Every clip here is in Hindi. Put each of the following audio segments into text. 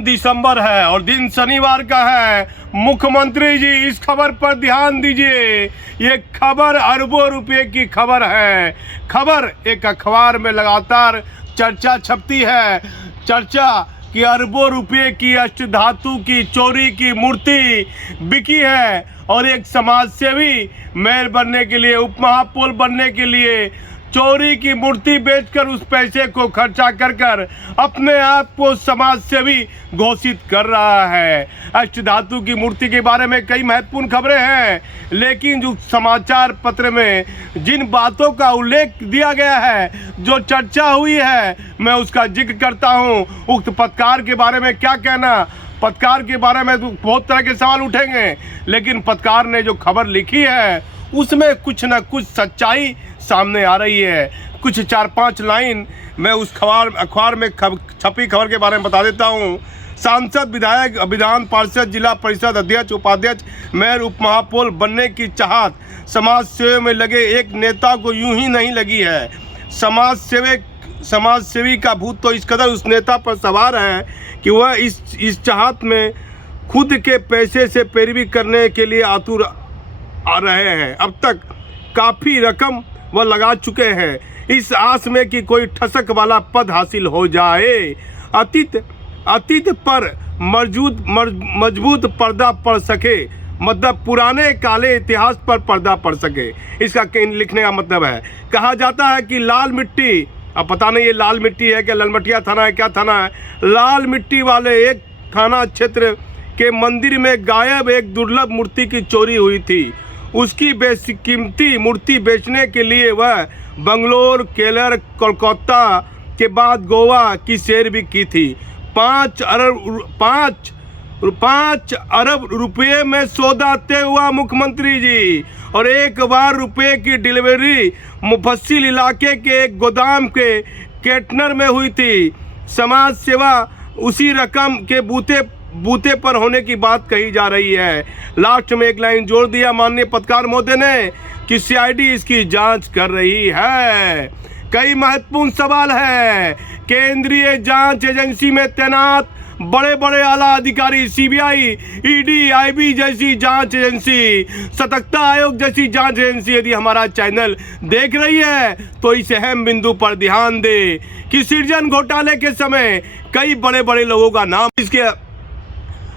दिन दिसंबर है और दिन शनिवार का है। मुख्यमंत्री जी इस खबर पर ध्यान दीजिए। ये खबर अरबों रुपए की खबर है। खबर एक अखबार में लगातार चर्चा छपती है। चर्चा कि अरबों रुपए की अष्टधातु की चोरी की मूर्ति बिकी है और एक समाजसेवी मेयर बनने के लिए, उप महापौर बनने के लिए चोरी की मूर्ति बेचकर उस पैसे को खर्चा कर अपने आप को समाजसेवी घोषित कर रहा है। अष्टधातु की मूर्ति के बारे में कई महत्वपूर्ण खबरें हैं, लेकिन जो समाचार पत्र में जिन बातों का उल्लेख दिया गया है, जो चर्चा हुई है, मैं उसका जिक्र करता हूं। उक्त पत्रकार के बारे में क्या कहना। पत्रकार के बारे में बहुत तरह के सवाल उठेंगे, लेकिन पत्रकार ने जो खबर लिखी है उसमें कुछ न कुछ सच्चाई सामने आ रही है। कुछ 4-5 लाइन मैं उस अखबार में छपी खबर के बारे में बता देता हूँ। सांसद, विधायक, विधान पार्षद, जिला परिषद अध्यक्ष, उपाध्यक्ष, मेयर, उप महापौर बनने की चाहत समाज सेवा में लगे एक नेता को यूं ही नहीं लगी है। समाजसेवी का भूत तो इस कदर उस नेता पर सवार है कि वह इस चाहत में खुद के पैसे से पैरवी करने के लिए आतुर आ रहे हैं। अब तक काफ़ी रकम वह लगा चुके हैं इस आस में कि कोई ठसक वाला पद हासिल हो जाए। अतीत पर मजबूत पर्दा पड़ सके, मतलब पुराने काले इतिहास पर पर्दा पड़ सके। इसका लिखने का मतलब है, कहा जाता है कि लाल मिट्टी, अब पता नहीं ये लाल मिट्टी है कि ललमटिया थाना है, क्या थाना है, लाल मिट्टी वाले एक थाना क्षेत्र के मंदिर में गायब एक दुर्लभ मूर्ति की चोरी हुई थी। उसकी बेकीमती मूर्ति बेचने के लिए वह बंगलोर, केरल, कोलकाता के बाद गोवा की सैर भी की थी। 5 अरब रुपये में सौदा तय हुआ मुख्यमंत्री जी, और 1 बार रुपये की डिलीवरी मुफस्सिल इलाके के एक गोदाम के केटनर में हुई थी। समाज सेवा उसी रकम के बूते पर होने की बात कही जा रही है। लास्ट में एक लाइन जोड़ दिया माननीय पत्रकार महोदय ने कि सीआईडी इसकी जांच कर रही है। कई महत्वपूर्ण सवाल है। केंद्रीय जांच एजेंसी में तैनात बड़े बड़े आला अधिकारी, सीबीआई, ईडी, आईबी जैसी जांच एजेंसी, सतर्कता आयोग जैसी जांच एजेंसी यदि हमारा चैनल देख रही है तो इस अहम बिंदु पर ध्यान दे कि सृजन घोटाले के समय कई बड़े बड़े लोगों का नाम, इसके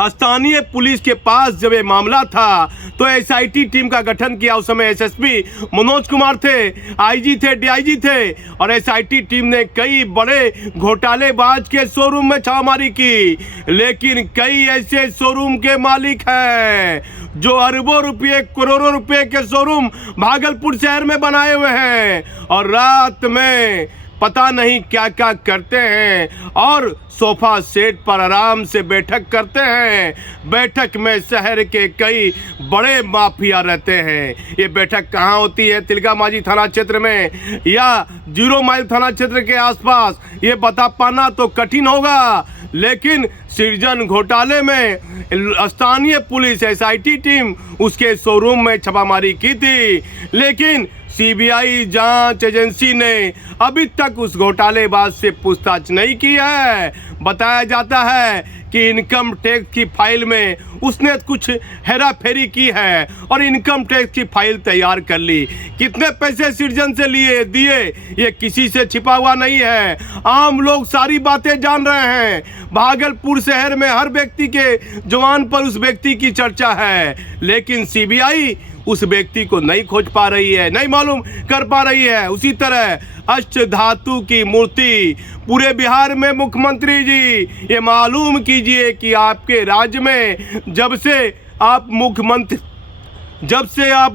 स्थानीय पुलिस के पास जब ये मामला था तो एसआईटी टीम का गठन किया। उस समय एसएसपी मनोज कुमार थे, आईजी थे, डीआईजी थे, और एसआईटी टीम ने कई बड़े घोटालेबाज के शोरूम में छापेमारी की। लेकिन कई ऐसे शोरूम के मालिक हैं जो अरबों रुपये, करोड़ों रुपये के शोरूम भागलपुर शहर में बनाए हुए हैं और रात में पता नहीं क्या क्या करते हैं और सोफा सेट पर आराम से बैठक करते हैं। बैठक में शहर के कई बड़े माफिया रहते हैं। ये बैठक कहाँ होती है, तिलकामाझी थाना क्षेत्र में या 0 माइल थाना क्षेत्र के आसपास, ये बता पाना तो कठिन होगा। लेकिन सृजन घोटाले में स्थानीय पुलिस, एसआईटी टीम उसके शोरूम में छापामारी की थी, लेकिन सीबीआई जांच एजेंसी ने अभी तक उस घोटालेबाज से पूछताछ नहीं की है। बताया जाता है कि इनकम टैक्स की फाइल में उसने कुछ हेराफेरी की है और इनकम टैक्स की फाइल तैयार कर ली। कितने पैसे सृजन से दिए ये किसी से छिपा हुआ नहीं है। आम लोग सारी बातें जान रहे हैं। भागलपुर शहर में हर व्यक्ति के जुबान पर उस व्यक्ति की चर्चा है, लेकिन सीबीआई उस व्यक्ति को नहीं खोज पा रही है, नहीं मालूम कर पा रही है। उसी तरह अष्टधातु की मूर्ति पूरे बिहार में, मुख्यमंत्री जी ये मालूम कीजिए कि आपके राज्य में जब से आप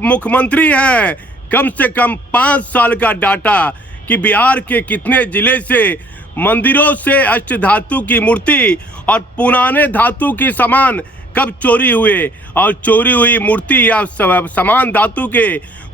मुख्यमंत्री हैं, कम से कम 5 साल का डाटा कि बिहार के कितने जिले से मंदिरों से अष्टधातु की मूर्ति और पुराने धातु की सामान कब चोरी हुए और चोरी हुई मूर्ति या सामान धातु के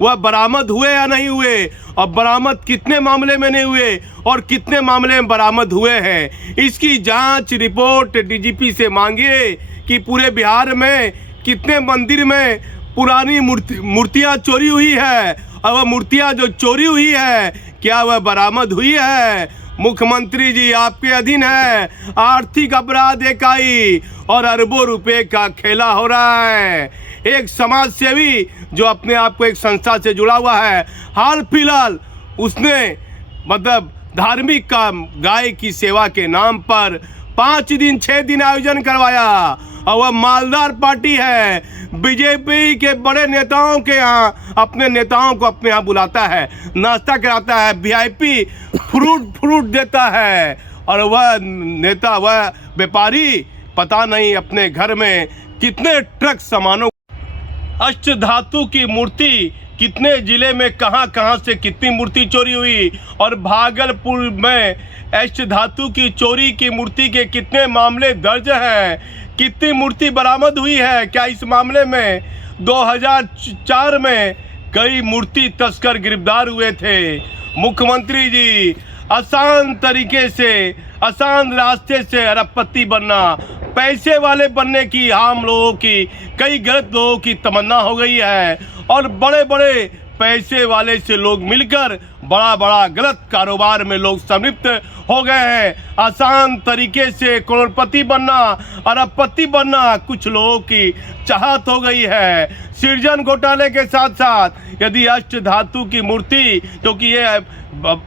वह बरामद हुए या नहीं हुए, और बरामद कितने मामले में नहीं हुए और कितने मामले में बरामद हुए हैं। इसकी जांच रिपोर्ट डीजीपी से मांगिए कि पूरे बिहार में कितने मंदिर में पुरानी मूर्तियां चोरी हुई है और वह मूर्तियां जो चोरी हुई है क्या वह बरामद हुई है? मुख्यमंत्री जी आपके अधीन है आर्थिक अपराध इकाई और अरबों रुपए का खेला हो रहा है। एक समाज सेवी जो अपने आप को एक संस्था से जुड़ा हुआ है, हाल फिलहाल उसने मतलब धार्मिक काम गाय की सेवा के नाम पर 5 दिन 6 दिन आयोजन करवाया और वह मालदार पार्टी है। बीजेपी के बड़े नेताओं के यहाँ अपने नेताओं को अपने यहाँ बुलाता है, नाश्ता कराता है, वीआईपी फ्रूट देता है और वह नेता वह व्यापारी पता नहीं अपने घर में कितने ट्रक सामानों अष्ट धातु की मूर्ति कितने जिले में कहां से कितनी मूर्ति चोरी हुई और भागलपुर में अष्ट धातु की चोरी की मूर्ति के कितने मामले दर्ज हैं, कितनी मूर्ति बरामद हुई है। क्या इस मामले में 2004 में कई मूर्ति तस्कर गिरफ्तार हुए थे। मुख्यमंत्री जी आसान तरीके से आसान रास्ते से अरबपति बनना, पैसे वाले बनने की आम लोगों की कई गलत लोगों की तमन्ना हो गई है और बड़े बड़े पैसे वाले से लोग मिलकर बड़ा गलत कारोबार में लोग संलिप्त हो गए हैं। आसान तरीके से करोड़पति बनना, अरबपति बनना कुछ लोगों की चाहत हो गई है। सृजन घोटाले के साथ साथ यदि अष्ट धातु की मूर्ति क्योंकि ये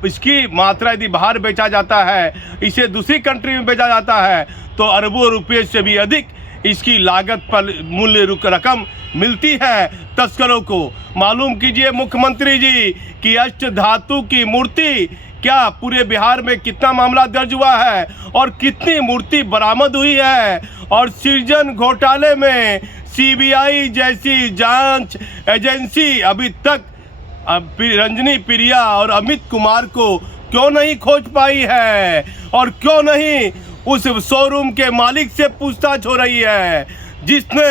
इसकी मात्रा यदि बाहर बेचा जाता है, इसे दूसरी कंट्री में बेचा जाता है तो अरबों रुपए से भी अधिक इसकी लागत पर मूल्य रकम मिलती है तस्करों को। मालूम कीजिए मुख्यमंत्री जी कि अष्ट धातु की मूर्ति क्या पूरे बिहार में कितना मामला दर्ज हुआ है और कितनी मूर्ति बरामद हुई है। और सृजन घोटाले में सीबीआई जैसी जांच एजेंसी अभी तक रंजनी प्रिया और अमित कुमार को क्यों नहीं खोज पाई है और क्यों नहीं उस शोरूम के मालिक से पूछताछ हो रही है जिसने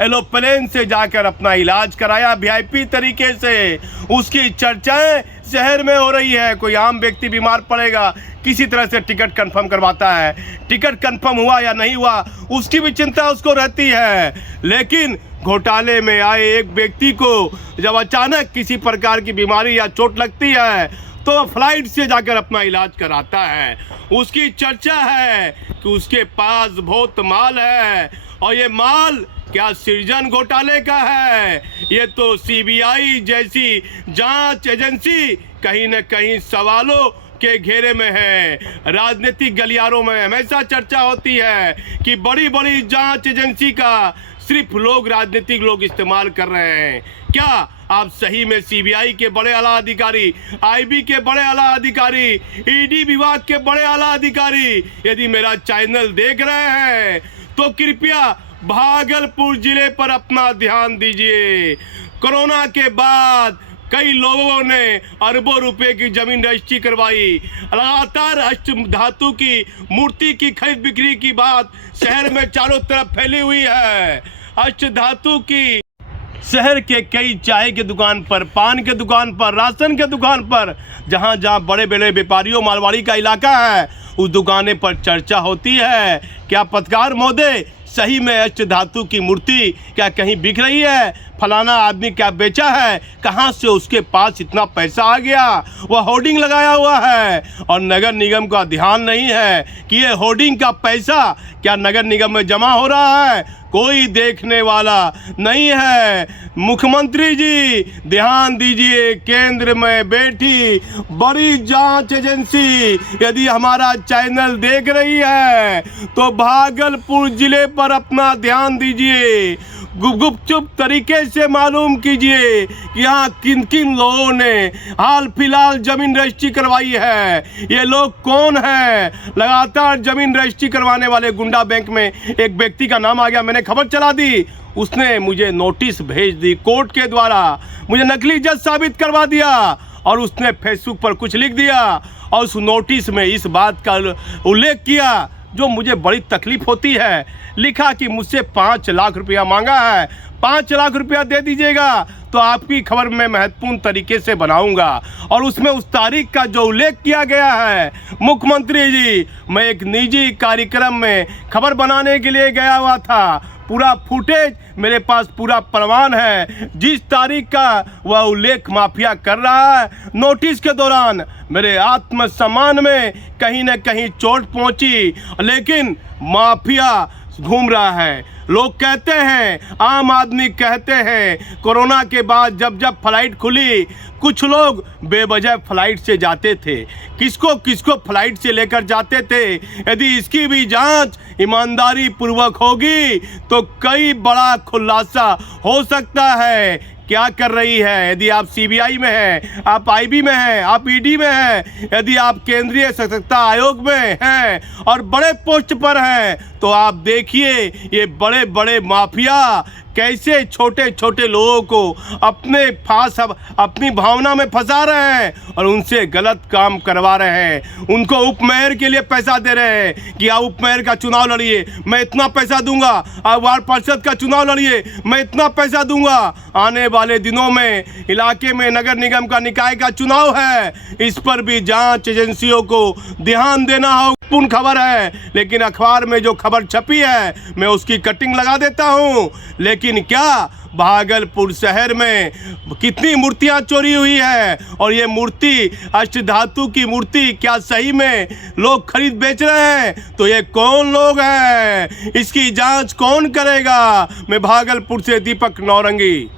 एरोप्लेन से जाकर अपना इलाज कराया वीआईपी तरीके से। उसकी चर्चाएं शहर में हो रही है। कोई आम व्यक्ति बीमार पड़ेगा किसी तरह से टिकट कंफर्म करवाता है, टिकट कंफर्म हुआ या नहीं हुआ उसकी भी चिंता उसको रहती है। लेकिन घोटाले में आए एक व्यक्ति को जब अचानक किसी प्रकार की बीमारी या चोट लगती है तो फ्लाइट से जाकर अपना इलाज कराता है। उसकी चर्चा है कि उसके पास बहुत माल है और ये माल क्या सृजन घोटाले का है। ये तो सीबीआई जैसी जांच एजेंसी कहीं न कहीं सवालों के घेरे में है। राजनीतिक गलियारों में हमेशा चर्चा होती है कि बड़ी बड़ी जांच एजेंसी का सिर्फ लोग राजनीतिक लोग इस्तेमाल कर रहे हैं। क्या आप सही में सीबीआई के बड़े आला अधिकारी, आईबी के बड़े आला अधिकारी, ईडी विभाग के बड़े आला अधिकारी यदि मेरा चैनल देख रहे हैं तो कृपया भागलपुर जिले पर अपना ध्यान दीजिए। कोरोना के बाद कई लोगों ने अरबों रुपए की जमीन रजिस्ट्री करवाई। लगातार अष्ट धातु की मूर्ति की खरीद बिक्री की बात शहर में चारों तरफ फैली हुई है। अष्ट धातु की शहर के कई चाय के दुकान पर, पान के दुकान पर, राशन के दुकान पर, जहां जहां बड़े बड़े व्यापारियों मालवाड़ी का इलाका है उस दुकाने पर चर्चा होती है। क्या पत्रकार महोदय सही में अष्ट धातु की मूर्ति क्या कहीं बिक रही है? फलाना आदमी क्या बेचा है? कहां से उसके पास इतना पैसा आ गया? वह होर्डिंग लगाया हुआ है और नगर निगम का ध्यान नहीं है कि ये होर्डिंग का पैसा क्या नगर निगम में जमा हो रहा है? कोई देखने वाला नहीं है। मुख्यमंत्री जी ध्यान दीजिए, केंद्र में बैठी बड़ी जांच एजेंसी यदि हमारा चैनल देख रही है तो भागलपुर जिले पर अपना ध्यान दीजिए। गुपचुप तरीके से मालूम कीजिए कि यहाँ किन किन लोगों ने हाल फिलहाल जमीन रजिस्ट्री करवाई है। ये लोग कौन हैं? लगातार जमीन रजिस्ट्री करवाने वाले गुंडा बैंक में एक व्यक्ति का नाम आ गया, मैंने खबर चला दी, उसने मुझे नोटिस भेज दी कोर्ट के द्वारा, मुझे नकली जज साबित करवा दिया और उसने फेसबुक पर कुछ लिख दिया और उस नोटिस में इस बात का उल्लेख किया जो मुझे बड़ी तकलीफ होती है। लिखा कि मुझसे 5 लाख रुपया मांगा है, 5 लाख रुपया दे दीजिएगा तो आपकी खबर मैं महत्वपूर्ण तरीके से बनाऊंगा। और उसमें उस तारीख का जो उल्लेख किया गया है, मुख्यमंत्री जी मैं एक निजी कार्यक्रम में खबर बनाने के लिए गया हुआ था, पूरा फुटेज मेरे पास पूरा प्रमाण है। जिस तारीख का वह उल्लेख माफिया कर रहा है, नोटिस के दौरान मेरे आत्मसम्मान में कहीं न कहीं चोट पहुंची, लेकिन माफिया घूम रहा है। लोग कहते हैं, आम आदमी कहते हैं, कोरोना के बाद जब जब फ्लाइट खुली कुछ लोग बेवजह फ्लाइट से जाते थे। किसको किसको फ्लाइट से लेकर जाते थे? यदि इसकी भी जांच ईमानदारी पूर्वक होगी तो कई बड़ा खुलासा हो सकता है। क्या कर रही है? यदि आप सीबीआई में हैं, आप आईबी में हैं, आप ईडी में हैं, यदि आप केंद्रीय सतर्कता आयोग में हैं और बड़े पोस्ट पर हैं, तो आप देखिए ये बड़े बड़े माफिया कैसे छोटे छोटे लोगों को अपनी भावना में फंसा रहे हैं और उनसे गलत काम करवा रहे हैं। उनको उपमेयर के लिए पैसा दे रहे हैं कि आप उपमेयर का चुनाव लड़िए, मैं इतना पैसा दूंगा। आप वार्ड पार्षद का चुनाव लड़िए, मैं इतना पैसा दूंगा। आने वाले दिनों में इलाके में नगर निगम का निकाय का चुनाव है, इस पर भी जांच एजेंसियों को ध्यान देना हो। पूर्ण खबर है, लेकिन अखबार में जो खबर छपी है मैं उसकी कटिंग लगा देता हूं। लेकिन क्या भागलपुर शहर में कितनी मूर्तियां चोरी हुई है, और ये मूर्ति अष्टधातु की मूर्ति क्या सही में लोग खरीद बेच रहे हैं? तो ये कौन लोग हैं, इसकी जांच कौन करेगा? मैं भागलपुर से दीपक नौरंगी।